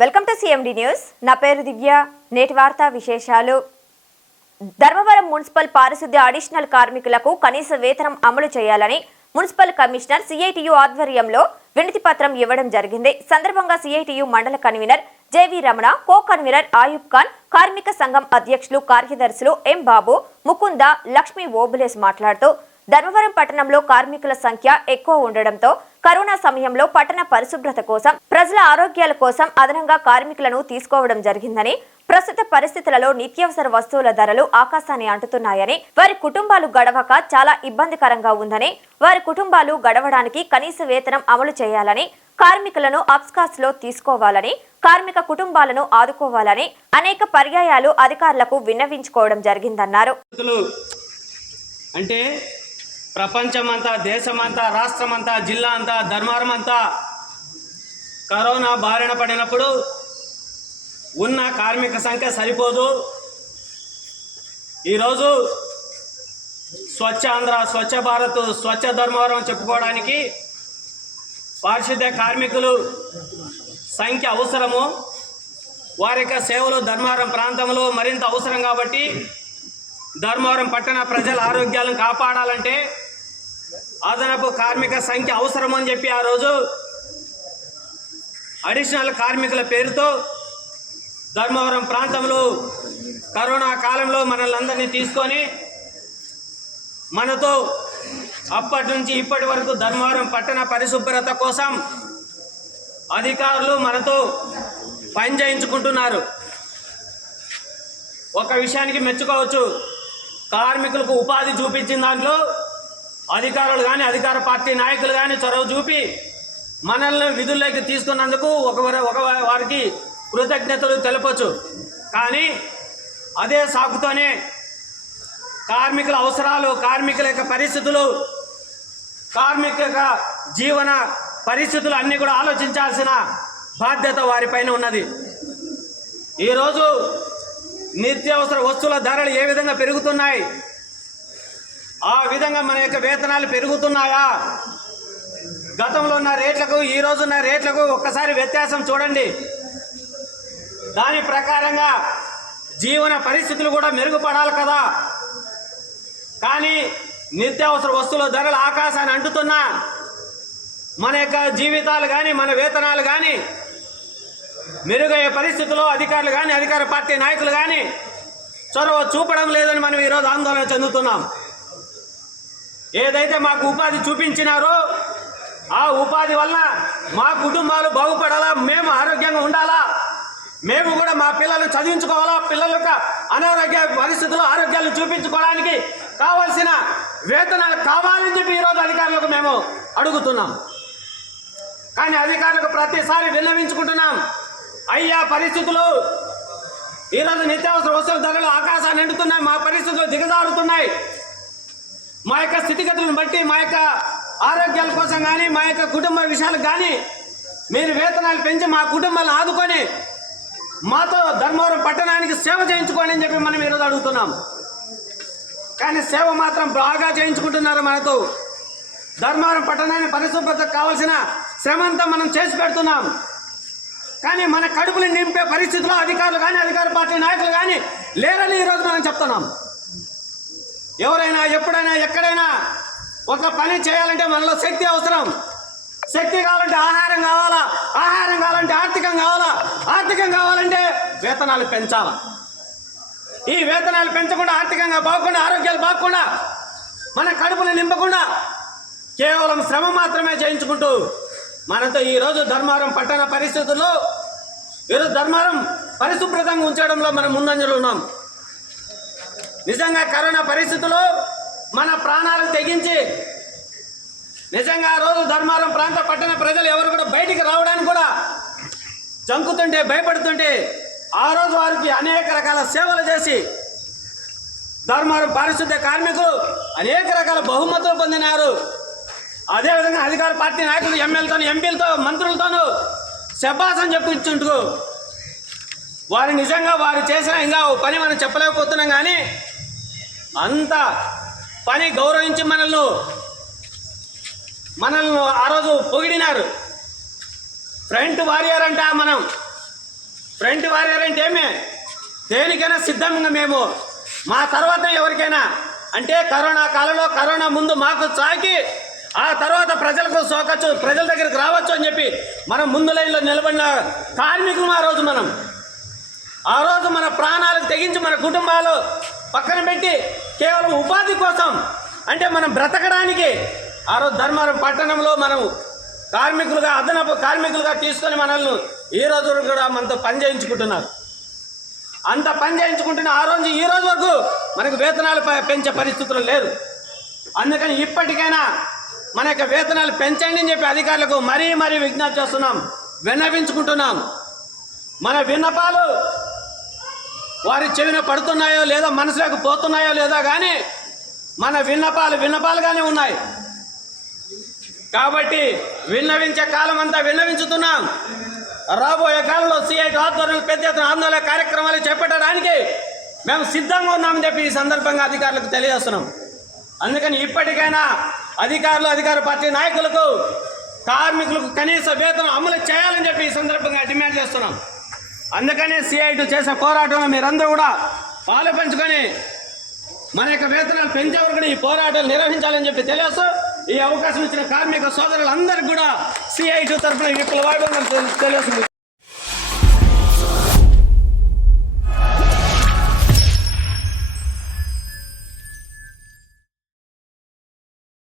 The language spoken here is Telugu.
వెల్కమ్ టు సిఎండి న్యూస్ నా పేరు దివ్య. నేటి వార్తా విశేషాలు. ధర్మవరం మున్సిపల్ పారిశుద్ధ్య అడిషనల్ కార్మికులకు కనీస వేతనం అమలు చేయాలని మున్సిపల్ కమిషనర్ సిఐటియు ఆధ్వర్యంలో వినతి పత్రం ఇవ్వడం జరిగింది. సందర్భంగా సిఐటియు మండల convener JV Ramana co convener Ayub Khan కార్మిక సంఘం అధ్యక్షులు కార్యదర్శులు ఎం బాబు ముకుంద లక్ష్మీ ఓబులేస్ మాట్లాడుతూ ధర్మవరం పట్టణంలో కార్మికుల సంఖ్య ఎక్కువ ఉండడంతో కరోనా సమయంలో పట్టణ పరిశుభ్రత కోసం ప్రజల ఆరోగ్యాల కోసం అదనంగా కార్మికులను తీసుకోవడం జరిగిందని ప్రస్తుత పరిస్థితులలో నిత్యావసర వస్తువుల ధరలు ఆకాశాన్ని అంటుతున్నాయని వారి కుటుంబాలు గడవక చాలా ఇబ్బందికరంగా ఉందని వారి కుటుంబాలు గడవడానికి కనీస వేతనం అమలు చేయాలని కార్మికులను అబ్స్కాస్లో తీసుకోవాలని కార్మిక కుటుంబాలను ఆదుకోవాలని అనేక పర్యాయాలు అధికారులకు విన్నవించుకోవడం జరిగిందన్నారు. అంటే ప్రపంచమంతా దేశమంతా రాష్ట్రమంతా జిల్లా అంతా ధర్మారం అంతా కరోనా బారిన పడినప్పుడు ఉన్న కార్మిక సంఖ్య సరిపోదు. ఈరోజు స్వచ్ఛ ఆంధ్ర స్వచ్ఛ భారత్ స్వచ్ఛ ధర్మవరం చెప్పుకోవడానికి పారిశుద్ధ్య కార్మికులు సంఖ్య అవసరము. వారి యొక్క సేవలు ధర్మవరం ప్రాంతంలో మరింత అవసరం కాబట్టి ధర్మవరం పట్టణ ప్రజల ఆరోగ్యాలను కాపాడాలంటే అదనపు కార్మిక సంఖ్య అవసరం అని చెప్పి ఆ రోజు అడిషనల్ కార్మికుల పేరుతో ధర్మవరం ప్రాంతంలో కరోనా కాలంలో మనల్ని అందరినీ తీసుకొని మనతో అప్పటి నుంచి ఇప్పటి వరకు ధర్మవరం పట్టణ పరిశుభ్రత కోసం అధికారులు మనతో పని చేయించుకుంటున్నారు. ఒక విషయానికి మెచ్చుకోవచ్చు. కార్మికులకు ఉపాధి చూపించిన దాంట్లో అధికారులు కానీ అధికార పార్టీ నాయకులు కానీ చొరవ చూపి మనల్ని విధుల్లోకి తీసుకున్నందుకు ఒక ఒక వారికి కృతజ్ఞతలు తెలపచ్చు. కానీ అదే సాకుతోనే కార్మికుల అవసరాలు కార్మికుల యొక్క పరిస్థితులు కార్మిక యొక్క జీవన పరిస్థితులు అన్నీ కూడా ఆలోచించాల్సిన బాధ్యత వారిపైన ఉన్నది. ఈరోజు నిత్యావసర వస్తువుల ధరలు ఏ విధంగా పెరుగుతున్నాయి? ఆ విధంగా మన యొక్క వేతనాలు పెరుగుతున్నాయా? గతంలో ఉన్న రేట్లకు ఈ రోజు ఉన్న రేట్లకు ఒక్కసారి వ్యత్యాసం చూడండి. దాని ప్రకారంగా జీవన పరిస్థితులు కూడా మెరుగుపడాలి కదా. కానీ నిత్యావసర వస్తువుల ధరలు ఆకాశాన్ని అంటుతున్నా. మన యొక్క జీవితాలు కానీ మన వేతనాలు కానీ మెరుగయ్యే పరిస్థితుల్లో అధికారులు కానీ అధికార పార్టీ నాయకులు కానీ చొరవ చూపడం లేదని మనం ఈరోజు ఆందోళన చెందుతున్నాం. ఏదైతే మాకు ఉపాధి చూపించినారో ఆ ఉపాధి వలన మా కుటుంబాలు బాగుపడాలా మేము ఆరోగ్యంగా ఉండాలా? మేము కూడా మా పిల్లలు చదివించుకోవాలా? పిల్లల యొక్క అనారోగ్య పరిస్థితులు ఆరోగ్యాలు చూపించుకోవడానికి కావాల్సిన వేతనాలు కావాలని చెప్పి ఈరోజు అధికారులకు మేము అడుగుతున్నాం. కానీ అధికారులకు ప్రతిసారి విన్నవించుకుంటున్నాం. అయ్యా పరిస్థితులు ఈరోజు నిత్యావసర వస్తువుల ధరలు ఆకాశాన్ని నిండుతున్నాయి మా పరిస్థితులు దిగజారుతున్నాయి. మా యొక్క స్థితిగతులను బట్టి మా యొక్క ఆరోగ్యాల కోసం కానీ మా యొక్క కుటుంబ విషయాలకు కానీ మీరు వేతనాలు పెంచి మా కుటుంబాలను ఆదుకొని మాతో ధర్మవరం పట్టణానికి సేవ చేయించుకోండి అని చెప్పి మనం ఈరోజు అడుగుతున్నాం. కానీ సేవ మాత్రం బాగా చేయించుకుంటున్నారు మనతో. ధర్మవరం పట్టణాన్ని పరిశుభ్రత కావాల్సిన శ్రమంతా మనం చేసి పెడుతున్నాం. కానీ మన కడుపులు నింపే పరిస్థితిలో అధికారులు కానీ అధికార పార్టీ నాయకులు కానీ లేరని ఈరోజు మనం చెప్తున్నాం. ఎవరైనా ఎప్పుడైనా ఎక్కడైనా ఒక పని చేయాలంటే మనలో శక్తి అవసరం. శక్తి కావాలంటే ఆహారం కావాలా? ఆహారం కావాలంటే ఆర్థికం కావాలా? ఆర్థికం కావాలంటే వేతనాలు పెంచాలా? ఈ వేతనాలు పెంచకుండా ఆర్థికంగా బాగకుండా ఆరోగ్యాలు బాగకుండా మన కడుపులు నింపకుండా కేవలం శ్రమ మాత్రమే చేయించుకుంటూ మనతో ఈరోజు ధర్మారం పట్టణ పరిస్థితుల్లో ఈరోజు ధర్మారం పరిశుభ్రతంగా ఉంచడంలో మనం ముందంజలు ఉన్నాం. నిజంగా కరోనా పరిస్థితుల్లో మన ప్రాణాలు తెగించి నిజంగా ఆ రోజు ధర్మారం ప్రాంత పట్టణ ప్రజలు ఎవరు కూడా బయటికి రావడానికి కూడా చంకుతుంటే భయపడుతుంటే ఆ రోజు వారికి అనేక రకాల సేవలు చేసి ధర్మారం పారిశుద్ధ్య కార్మికులు అనేక రకాల బహుమతులు పొందినారు. అదేవిధంగా అధికార పార్టీ నాయకులు ఎమ్మెల్యేలతో ఎంపీలతో మంత్రులతోనూ శబాసం చెప్పించుంటూ వారు నిజంగా వారు చేసిన ఇంకా ఓ పని మనం చెప్పలేకపోతున్నాం కానీ అంత పని గౌరవించి మనల్ని మనల్ని ఆ రోజు పొగిడినారు. ఫ్రంట్ వారియర్ అంట మనం. ఫ్రంట్ వారియర్ అంటే ఏమే? దేనికైనా సిద్ధంగా మేము. మా తర్వాత ఎవరికైనా. అంటే కరోనా కాలంలో కరోనా ముందు మాకు చాకి ఆ తర్వాత ప్రజలకు సోకచ్చు ప్రజల దగ్గరికి రావచ్చు అని చెప్పి మనం ముందు లైన్లో నిలబడిన కార్మికులు ఆ రోజు మనం. ఆ రోజు మన ప్రాణాలకు తెగించి మన కుటుంబాలు పక్కన పెట్టి కేవలం ఉపాధి కోసం అంటే మనం బ్రతకడానికి ఆ రోజు ధర్మవరం పట్టణంలో మనం కార్మికులుగా అదనపు కార్మికులుగా తీసుకొని మనల్ని ఈ రోజు వరకు కూడా మనతో పని చేయించుకుంటున్నారు. అంత పని చేయించుకుంటున్న ఆ రోజు ఈ రోజు వరకు మనకు వేతనాలు పెంచే పరిస్థితులు లేదు అందుకని ఇప్పటికైనా మన యొక్క వేతనాలు పెంచండి అని చెప్పి అధికారులకు మరీ మరీ విజ్ఞప్తి చేస్తున్నాం విన్నవించుకుంటున్నాం. మన విన్నపాలు వారి చెవిన పడుతున్నాయో లేదో మనసులోకి పోతున్నాయో లేదో కానీ మన విన్నపాలు విన్నపాలుగానే ఉన్నాయి. కాబట్టి విన్నవించే కాలం అంతా విన్నవించుతున్నాం. రాబోయే కాలంలో సిఐటి ఆధ్వర్యంలో పెద్ద ఎత్తున ఆందోళన కార్యక్రమాలు చేపట్టడానికి మేము సిద్ధంగా ఉన్నామని చెప్పి ఈ సందర్భంగా అధికారులకు తెలియజేస్తున్నాం. అందుకని ఇప్పటికైనా అధికారులు అధికార పార్టీ నాయకులకు కార్మికులకు కనీస వేతనం అమలు చేయాలని చెప్పి ఈ సందర్భంగా డిమాండ్ చేస్తున్నాం. అందుకనే సిఐటి చేసే పోరాటంలో మీరందరూ కూడా పాలు పంచుకొని మన యొక్క వేతనాలు పెంచే వరకు కూడా ఈ పోరాటాలు నిర్వహించాలని చెప్పి తెలియస్తూ ఈ అవకాశం ఇచ్చిన కార్మిక సోదరులందరికీ కూడా సిఐటి తరఫున విప్లవాభివందనలు తెలియజేస్తుంది